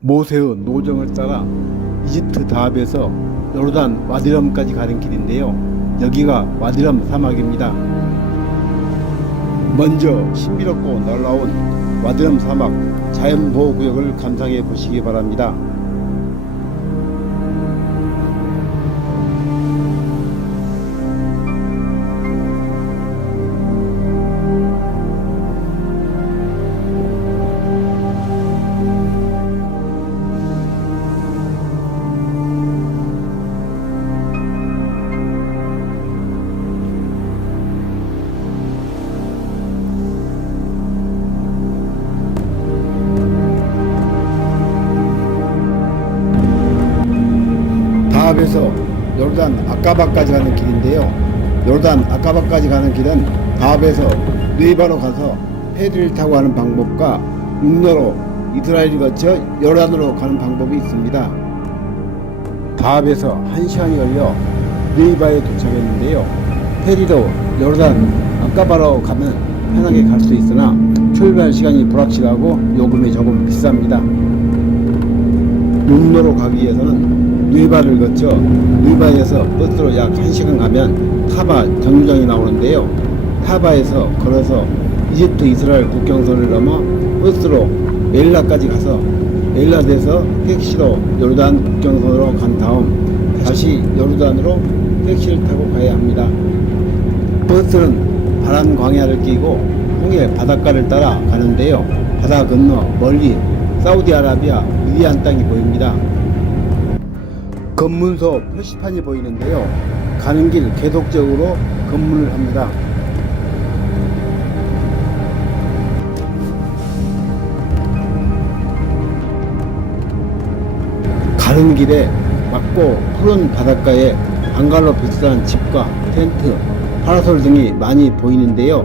모세의 노정을 따라 이집트 다합에서 요르단 와디럼까지 가는 길인데요. 여기가 와디럼 사막입니다. 먼저 신비롭고 놀라운 와디럼 사막 자연보호구역을 감상해 보시기 바랍니다. 다합에서 요르단 아까바까지 가는 길인데요. 요르단 아까바까지 가는 길은 다합에서 느이바로 가서 페리를 타고 가는 방법과 육로로 이스라엘을 거쳐 요르단으로 가는 방법이 있습니다. 다합에서 1시간이 걸려 느이바에 도착했는데요. 페리로 요르단 아까바로 가면 편하게 갈 수 있으나 출발 시간이 불확실하고 요금이 조금 비쌉니다. 육로로 가기 위해서는 느이바를 거쳐 느이바에서 버스로 약 1시간 가면 타바 정류장이 나오는데요. 타바에서 걸어서 이집트 이스라엘 국경선을 넘어 버스로 엘라까지 가서 엘라에서 택시로 요르단 국경선으로 간 다음 다시 요르단으로 택시를 타고 가야 합니다. 버스는 파란 광야를 끼고 홍해 바닷가를 따라 가는데요. 바다 건너 멀리 사우디아라비아 리비안 땅이 보입니다. 검문소 표시판이 보이는데요. 가는 길 계속적으로 검문을 합니다. 가는 길에 맑고 푸른 바닷가에 방갈로 비슷한 집과 텐트, 파라솔 등이 많이 보이는데요.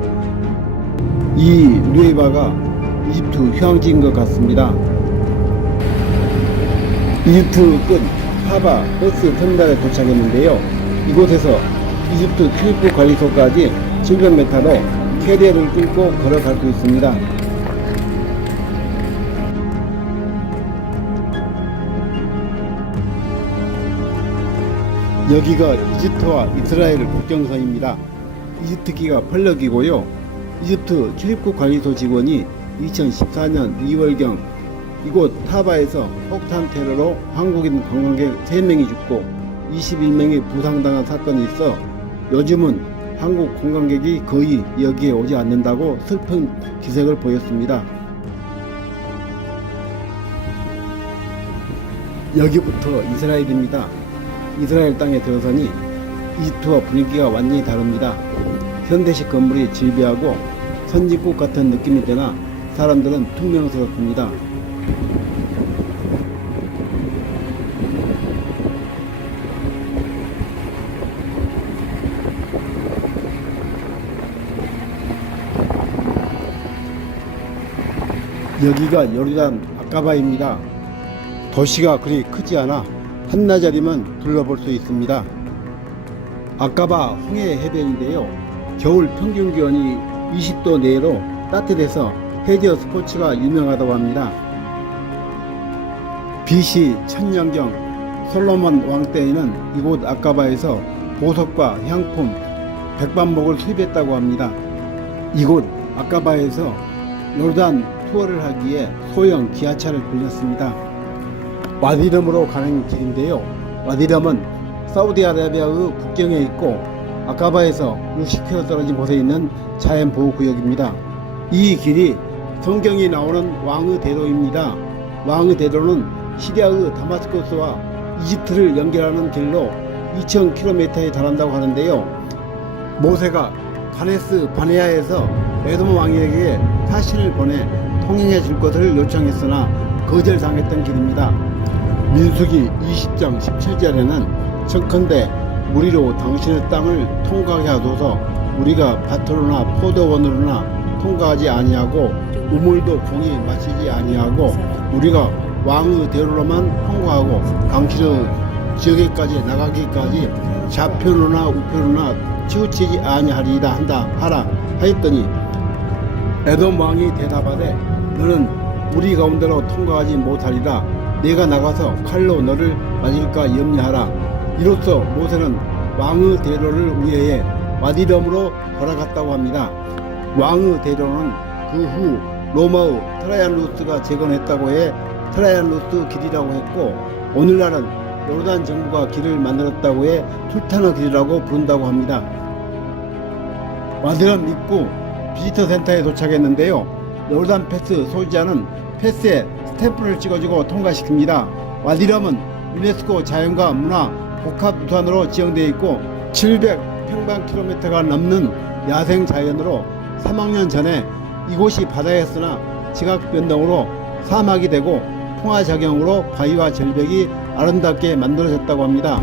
이 느이바가 이집트 휴양지인 것 같습니다. 이집트 끝 타바 버스 터미널에 도착했는데요. 이곳에서 이집트 출입국 관리소까지 700m로 캐리어를 끌고 걸어갈 수 있습니다. 여기가 이집트와 이스라엘 국경선입니다. 이집트기가 펄럭이고요. 이집트 출입국 관리소 직원이 2014년 2월경 이곳 타바에서 폭탄 테러로 한국인 관광객 3명이 죽고 21명이 부상당한 사건이 있어 요즘은 한국 관광객이 거의 여기에 오지 않는다고 슬픈 기색을 보였습니다. 여기부터 이스라엘입니다. 이스라엘 땅에 들어서니 이집트와 분위기가 완전히 다릅니다. 현대식 건물이 질비하고 선진국 같은 느낌이 드나 사람들은 퉁명스럽습니다. 여기가 요르단 아까바입니다. 도시가 그리 크지 않아 한나절이면 둘러볼 수 있습니다. 아까바 홍해 해변인데요. 겨울 평균 기온이 20도 내로 따뜻해서 해저 스포츠가 유명하다고 합니다. BC 천년경 솔로몬 왕 때에는 이곳 아까바에서 보석과 향품, 백반목을 수입했다고 합니다. 이곳 아까바에서 요르단 투어를 하기에 소형 기아차를 빌렸습니다. 와디럼으로 가는 길인데요. 와디럼은 사우디아라비아의 국경에 있고 아까바에서 60km 떨어진 곳에 있는 자연보호구역입니다. 이 길이 성경이 나오는 왕의 대로입니다. 왕의 대로는 시리아의 다마스커스와 이집트를 연결하는 길로 2000km에 달한다고 하는데요. 모세가 가데스 바네아에서 에돔 왕에게 사신을 보내 통행해 줄 것을 요청했으나 거절당했던 길입니다. 민수기 20장 17절에는 청컨대 무리로 당신의 땅을 통과하게 하소서. 우리가 밭으로나 포도원으로나 통과하지 아니하고 우물도 종이 마시지 아니하고 우리가 왕의 대로로만 통과하고 당신의 지역에까지 나가기까지 좌편으로나 우편으로나 치우치지 아니하리이다 하라 하였더니 에돔 왕이 대답하되 너는 우리 가운데로 통과하지 못하리라. 내가 나가서 칼로 너를 맞을까 염려하라. 이로써 모세는 왕의 대로를 우회해 와디럼으로 돌아갔다고 합니다. 왕의 대로는 그 후 로마의 트라이안루스가 재건했다고 해 트라이안루스 길이라고 했고, 오늘날은 요르단 정부가 길을 만들었다고 해 술탄의 길이라고 부른다고 합니다. 와디럼 입구 비지터 센터에 도착했는데요. 요르단 패스 소유자는 패스에 스탬프를 찍어주고 통과시킵니다. 와디럼은 유네스코 자연과 문화 복합유산으로 지정되어 있고 700평방킬로미터가 넘는 야생 자연으로 3억 년 전에 이곳이 바다였으나 지각 변동으로 사막이 되고 풍화작용으로 바위와 절벽이 아름답게 만들어졌다고 합니다.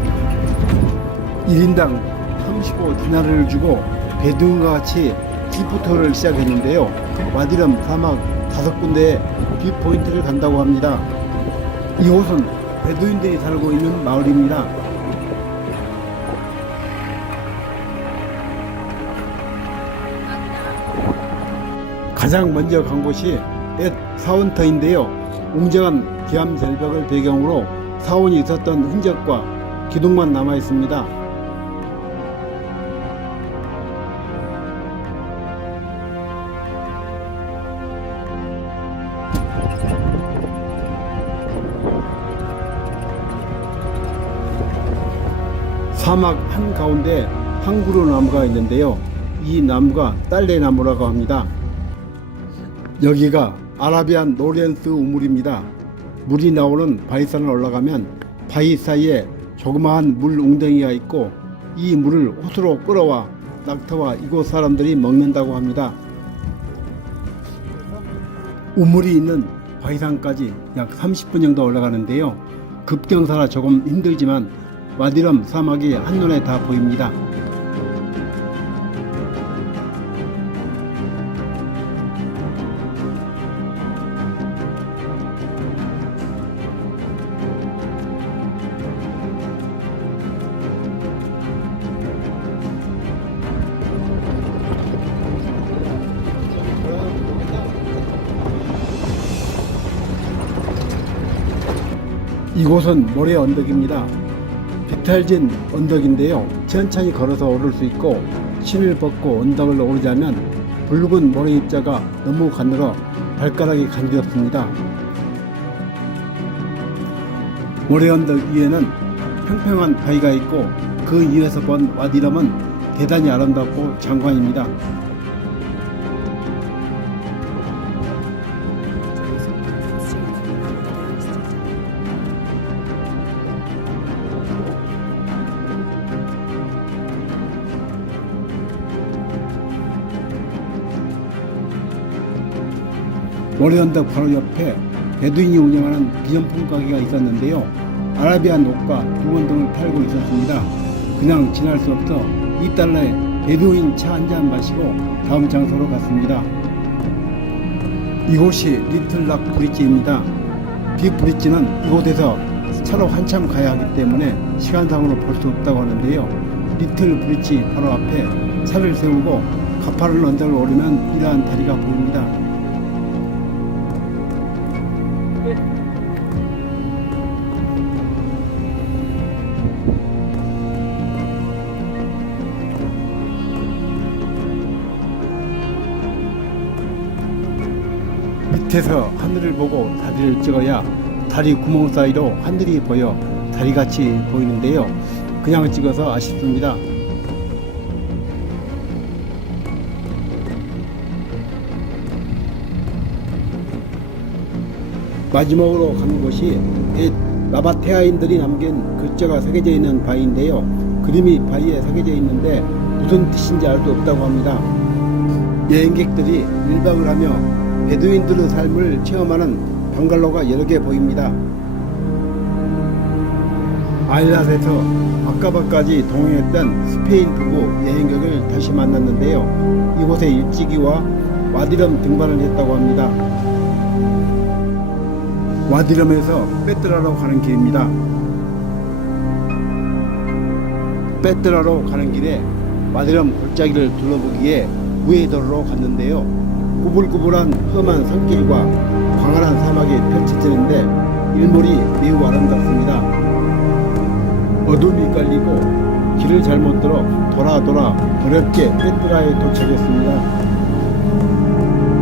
1인당 35디나르를 주고 베두인과 같이 기프토를 시작했는데요. 와디럼 사막 5군데에 뷰포인트를 간다고 합니다. 이곳은 베두인들이 살고 있는 마을입니다. 가장 먼저 간 곳이 앳 사원터인데요. 웅장한 기암 절벽을 배경으로 사원이 있었던 흔적과 기둥만 남아 있습니다. 사막 한가운데 한 그루 나무가 있는데요. 이 나무가 딸래나무라고 합니다. 여기가 아라비안 로렌스 우물입니다. 물이 나오는 바위산을 올라가면 바위 사이에 조그마한 물 웅덩이가 있고 이 물을 호수로 끌어와 낙타와 이곳 사람들이 먹는다고 합니다. 우물이 있는 바위산까지 약 30분 정도 올라가는데요. 급경사라 조금 힘들지만 와디럼 사막이 한눈에 다 보입니다. 이곳은 모래 언덕입니다. 비탈진 언덕인데요. 천천히 걸어서 오를 수 있고 신을 벗고 언덕을 오르자면 붉은 모래 입자가 너무 가늘어 발가락이 간지럽습니다. 모래 언덕 위에는 평평한 바위가 있고 그 위에서 본 와디럼은 대단히 아름답고 장관입니다. 모래언덕 바로 옆에 베두인이 운영하는 기념품 가게가 있었는데요. 아라비안 옷과 두건 등을 팔고 있었습니다. 그냥 지날 수 없어 $2에 베두인 차 한 잔 마시고 다음 장소로 갔습니다. 이곳이 리틀락 브릿지입니다. 빅 브릿지는 이곳에서 차로 한참 가야 하기 때문에 시간상으로 볼 수 없다고 하는데요. 리틀 브릿지 바로 앞에 차를 세우고 가파른 언덕을 오르면 이러한 다리가 보입니다. 밑에서 하늘을 보고 다리를 찍어야 다리 구멍 사이로 하늘이 보여 다리같이 보이는데요. 그냥 찍어서 아쉽습니다. 마지막으로 가는 곳이 나바테아인들이 남긴 글자가 새겨져 있는 바위인데요. 그림이 바위에 새겨져 있는데 무슨 뜻인지 알 수 없다고 합니다. 여행객들이 1박을 하며 베두인들의 삶을 체험하는 방갈로가 여러 개 보입니다. 아일랏에서 아까바까지 동행했던 스페인 부부 여행객을 다시 만났는데요. 이곳에 일찍이와 와디럼 등반을 했다고 합니다. 와디럼에서 빼뜨라로 가는 길입니다. 빼뜨라로 가는 길에 와디럼 골짜기를 둘러보기에 우회도로로 갔는데요. 구불구불한 험한 산길과 광활한 사막이 펼쳐지는데 일몰이 매우 아름답습니다. 어둠이 깔리고 길을 잘못 들어 돌아 어렵게 페트라에 도착했습니다.